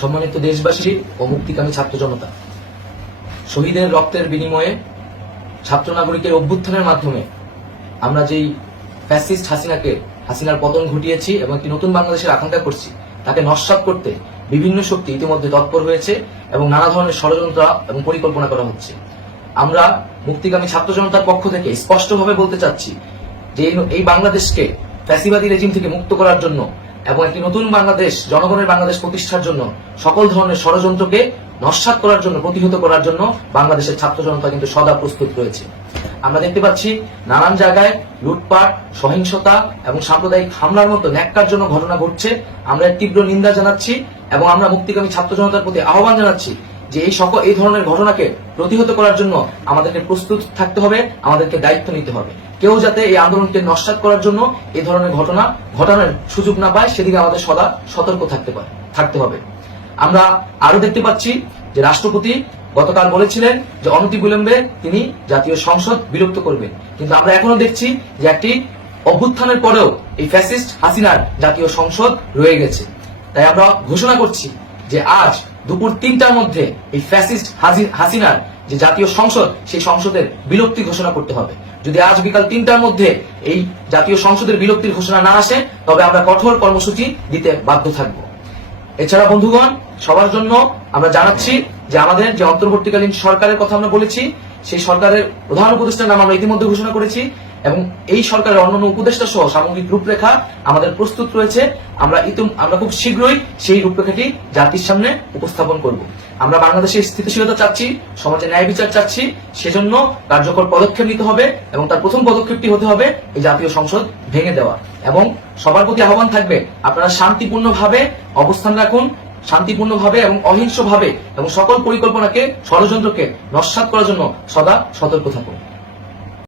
সম্মানিত দেশবাসী ও মুক্তিকামী ছাত্র জনতা, শহীদের রক্তের বিনিময়ে ছাত্র নাগরিকের অভ্যুত্থানের মাধ্যমে আমরা যেই ফ্যাসিস্ট হাসিনার পতন ঘটিয়েছি এবং একটি নতুন বাংলাদেশের আকাঙ্ক্ষা করছি, তাকে নস্যাৎ করতে বিভিন্ন শক্তি ইতিমধ্যে তৎপর হয়েছে এবং নানা ধরনের ষড়যন্ত্র এবং পরিকল্পনা করা হচ্ছে। আমরা মুক্তিকামী ছাত্র জনতার পক্ষ থেকে স্পষ্টভাবে বলতে চাচ্ছি যে এই বাংলাদেশকে ফ্যাসিবাদী রেজিম থেকে মুক্ত করার জন্য এবং একটি নতুন বাংলাদেশ, জনগণের বাংলাদেশ প্রতিষ্ঠার জন্য সকল ধরনের ষড়যন্ত্রকে নস্যাৎ করার জন্য, প্রতিহত করার জন্য বাংলাদেশের ছাত্র জনতা কিন্তু সদা প্রস্তুত রয়েছে। আমরা দেখতে পাচ্ছি নানান জায়গায় লুটপাট, সহিংসতা এবং সাম্প্রদায়িক হামলার মতো ন্যাক্কারজনক ঘটনা ঘটছে। আমরা এর তীব্র নিন্দা জানাচ্ছি এবং আমরা মুক্তিকামী ছাত্র জনতার প্রতি আহ্বান জানাচ্ছি যে এই ধরনের ঘটনাকে প্রতিহত করার জন্য আমাদেরকে প্রস্তুত থাকতে হবে, আমাদেরকে দায়িত্ব নিতে হবে। কেউ যাতে এই আন্দোলনকে নস্যাৎ করার জন্য এই ধরনের ঘটনা ঘটানোর সুযোগ না পায়, সেদিকে আমাদের সদা সতর্ক থাকতে হবে। আমরা আরো দেখতে পাচ্ছি যে রাষ্ট্রপতি গতকাল বলেছিলেন যে অনতিবিলম্বে তিনি জাতীয় সংসদ বিলুপ্ত করবেন, কিন্তু আমরা এখনো দেখছি যে একটি অভ্যুত্থানের পরেও এই ফ্যাসিস্ট হাসিনার জাতীয় সংসদ রয়ে গেছে। তাই আমরা ঘোষণা করছি যে আজ দুপুর 3টার মধ্যে এই ফ্যাসিস্ট হাসিনার যে জাতীয় সংসদ, সেই সংসদের বিলুপ্তি ঘোষণা করতে হবে। যদি আজ বিকাল 3টার মধ্যে এই জাতীয় সংসদের বিলুপ্তির ঘোষণা না আসে, তবে আমরা কঠোর কর্মসূচি দিতে বাধ্য থাকব। এছাড়া বন্ধুগণ, সবার জন্য আমরা জানাচ্ছি যে আমাদের যে অন্তর্বর্তীকালীন সরকারের কথা আমরা বলেছি, সেই সরকারের প্রধান উপদেষ্টার নাম আমরা ইতিমধ্যে ঘোষণা করেছি এবং এই সরকারের অন্যান্য উপদেষ্টা সহ সামগ্রিক রূপরেখা আমাদের প্রস্তুত রয়েছে। আমরা খুব শীঘ্রই সেই রূপরেখাটি জাতির সামনে উপস্থাপন করব। আমরা বাংলাদেশের স্থিতিশীলতা চাচ্ছি, সমাজে ন্যায় বিচার চাচ্ছি, সেজন্য কার্যকর পদক্ষেপ নিতে হবে এবং তার প্রথম পদক্ষেপটি হতে হবে এই জাতীয় সংসদ ভেঙে দেওয়া। এবং সবার প্রতি আহ্বান থাকবে, আপনারা শান্তিপূর্ণভাবে অবস্থান রাখুন, শান্তিপূর্ণভাবে এবং অহিংসভাবে এবং সকল পরিকল্পনাকে, ষড়যন্ত্রকে নস্যাৎ করার জন্য সদা সতর্ক থাকুন।